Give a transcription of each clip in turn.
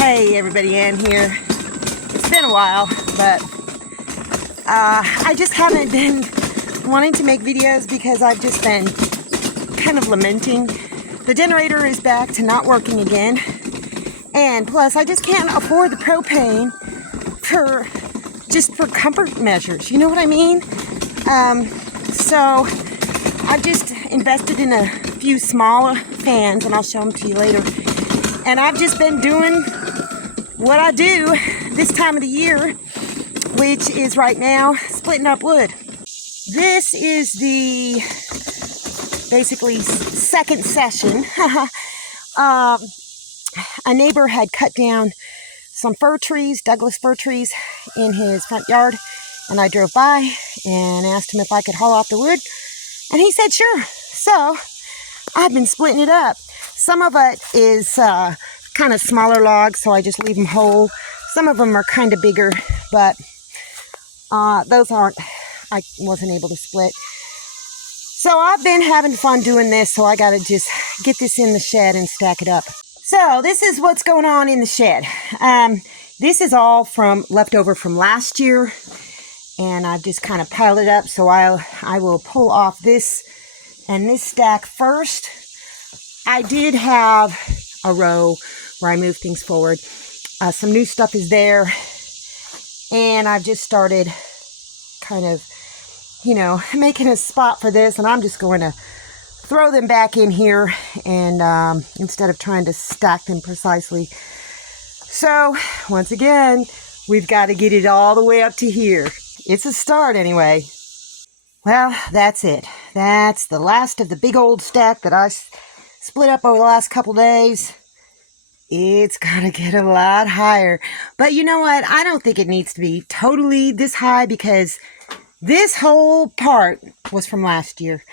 Hey everybody, Ann here. It's been a while, but I just haven't been wanting to make videos because I've just been kind of lamenting. The generator is back to not working again, and plus I just can't afford the propane for comfort measures, you know what I mean? So I've just invested in a few smaller fans, and I'll show them to you later. And I've just been doing what I do this time of the year, which is right now splitting up wood. This is the basically second session. A neighbor had cut down some fir trees, Douglas fir trees, in his front yard, and I drove by and asked him if I could haul off the wood, and he said sure. So I've been splitting it up. Some of it is kind of smaller logs, so I just leave them whole. Some of them are kind of bigger, but those I wasn't able to split. So I've been having fun doing this, so I got to just get this in the shed and stack it up. So this is what's going on in the shed. This is all from leftover from last year, and I've just kind of piled it up. So I will pull off this and this stack first. I did have a row where I moved things forward. Some new stuff is there, and I've just started kind of, making a spot for this, and I'm just going to throw them back in here, and instead of trying to stack them precisely. So once again, we've got to get it all the way up to here. It's a start anyway. Well, that's it. That's the last of the big old stack that I split up over the last couple days. It's gotta get a lot higher. But you know what? I don't think it needs to be totally this high, because this whole part was from last year.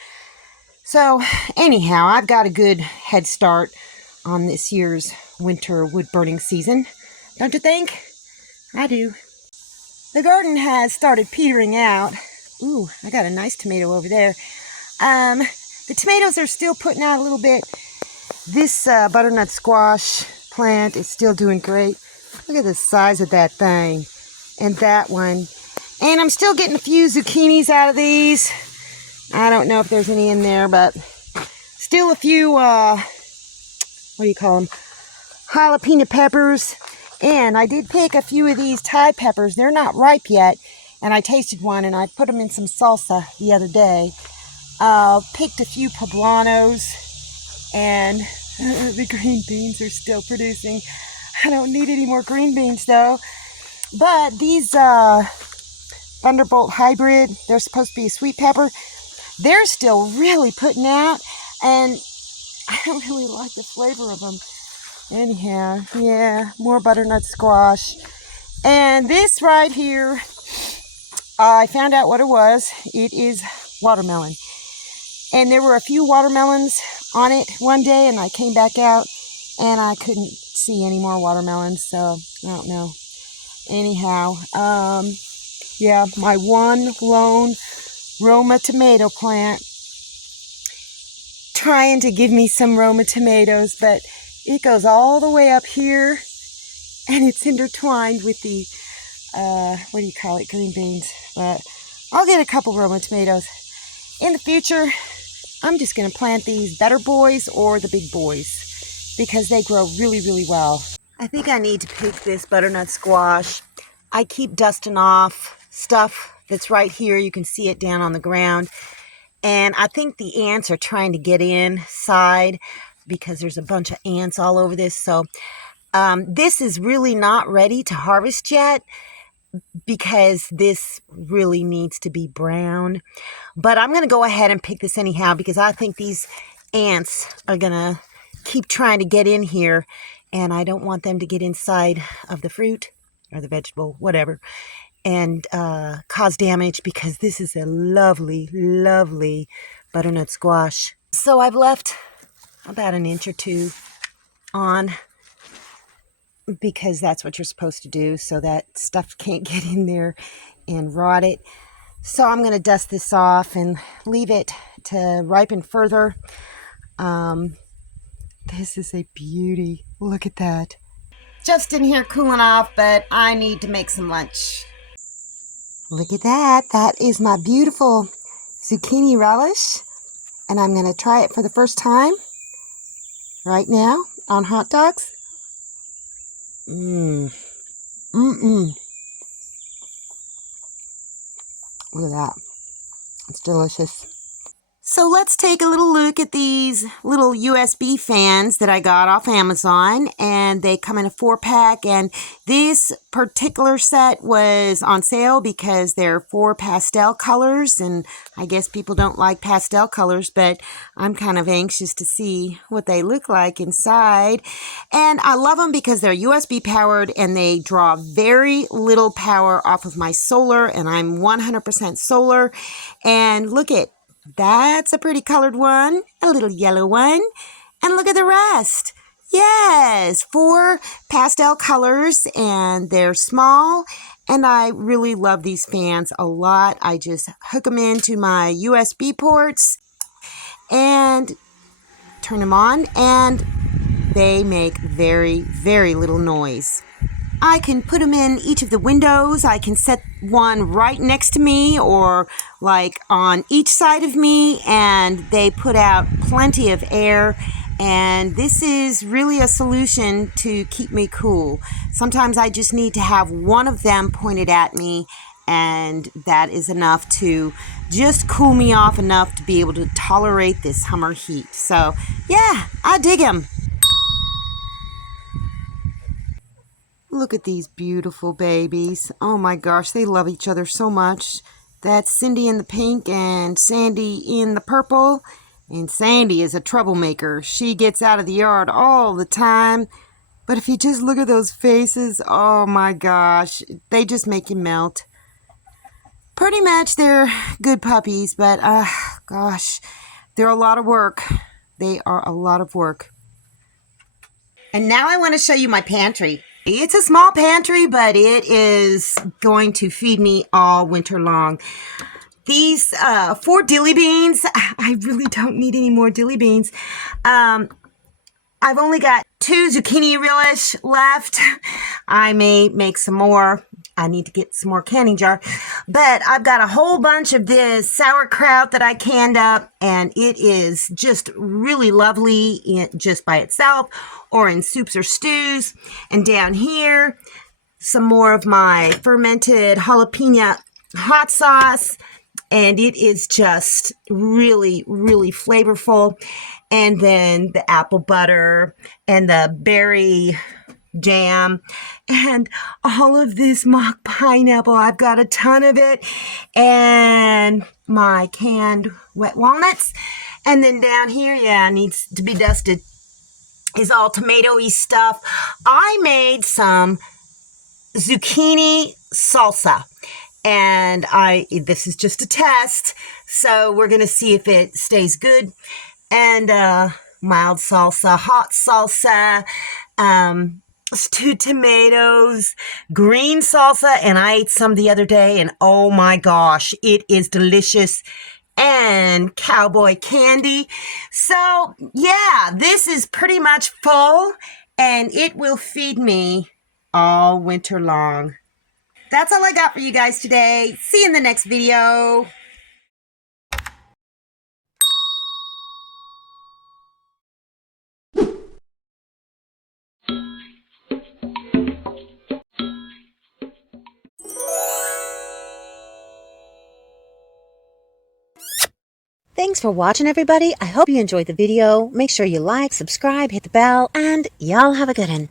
So anyhow, I've got a good head start on this year's winter wood burning season. Don't you think? I do. The garden has started petering out. Ooh, I got a nice tomato over there. The tomatoes are still putting out a little bit. This butternut squash plant is still doing great. Look at the size of that thing. And that one. And I'm still getting a few zucchinis out of these. I don't know if there's any in there, but still a few, what do you call them? Jalapeno peppers. And I did pick a few of these Thai peppers. They're not ripe yet. And I tasted one, and I put them in some salsa the other day. Picked a few poblanos, and the green beans are still producing. I don't need any more green beans though. But these Thunderbolt hybrid, they're supposed to be a sweet pepper. They're still really putting out, and I don't really like the flavor of them. Anyhow, yeah, more butternut squash. And this right here, I found out what it was. It is watermelon. And there were a few watermelons on it one day, and I came back out and I couldn't see any more watermelons, so I don't know. Anyhow, yeah, my one lone Roma tomato plant trying to give me some Roma tomatoes, but it goes all the way up here, and it's intertwined with the what do you call it, green beans. But I'll get a couple Roma tomatoes. In the future, I'm just going to plant these better boys or the big boys, because they grow really, really well. I think I need to pick this butternut squash. I keep dusting off stuff that's right here. You can see it down on the ground. And I think the ants are trying to get inside, because there's a bunch of ants all over this. So this is really not ready to harvest yet, because this really needs to be brown. But I'm going to go ahead and pick this anyhow, because I think these ants are going to keep trying to get in here, and I don't want them to get inside of the fruit or the vegetable, whatever, and cause damage, because this is a lovely, lovely butternut squash. So I've left about an inch or two on, because that's what you're supposed to do, so that stuff can't get in there and rot it. So I'm going to dust this off and leave it to ripen further. This is a beauty. Look at that. just in here cooling off, but I need to make some lunch. Look at that. That is my beautiful zucchini relish. And I'm going to try it for the first time right now on hot dogs. Look at that. It's delicious. So let's take a little look at these little USB fans that I got off Amazon, and they come in a 4-pack, and this particular set was on sale because they're 4 pastel colors, and I guess people don't like pastel colors, but I'm kind of anxious to see what they look like inside. And I love them because they're USB powered and they draw very little power off of my solar, and I'm 100% solar. And look at that's a pretty colored one, a little yellow one, and look at the rest. Yes, 4 pastel colors, and they're small, and I really love these fans a lot. I just hook them into my USB ports and turn them on, and they make very, very little noise. I can put them in each of the windows. I can set one right next to me or like on each side of me, and they put out plenty of air. And this is really a solution to keep me cool. Sometimes I just need to have one of them pointed at me, and that is enough to just cool me off enough to be able to tolerate this summer heat. So yeah, I dig them. Look at these beautiful babies. Oh my gosh, they love each other so much. That's Cindy in the pink and Sandy in the purple. And Sandy is a troublemaker. She gets out of the yard all the time. But if you just look at those faces, oh my gosh, they just make you melt. Pretty much they're good puppies, but gosh, they're a lot of work. They are a lot of work. And now I want to show you my pantry. It's a small pantry, but it is going to feed me all winter long. These 4 dilly beans, I really don't need any more dilly beans. I've only got 2 zucchini relish left. I may make some more. I need to get some more canning jar. But I've got a whole bunch of this sauerkraut that I canned up, and it is just really lovely just by itself or in soups or stews. And down here, some more of my fermented jalapeno hot sauce, and it is just really, really flavorful. And then the apple butter and the berry jam and all of this mock pineapple. I've got a ton of it, and my canned wet walnuts. And then down here, yeah, needs to be dusted, is all tomato-y stuff. I made some zucchini salsa, and this is just a test, so we're gonna see if it stays good. And mild salsa, hot salsa, stewed tomatoes, green salsa, and I ate some the other day, and oh my gosh, it is delicious. And cowboy candy. So yeah, this is pretty much full, and it will feed me all winter long. That's all I got for you guys today. See you in the next video. Thanks for watching, everybody. I hope you enjoyed the video. Make sure you like, subscribe, hit the bell, and y'all have a good one.